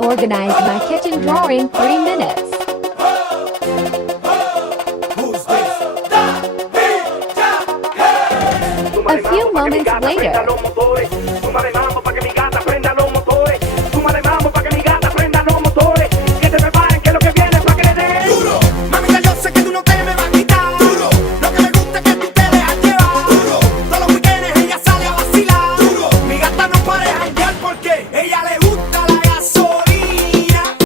organize my kitchen drawer in 3 minutes. A few moments later.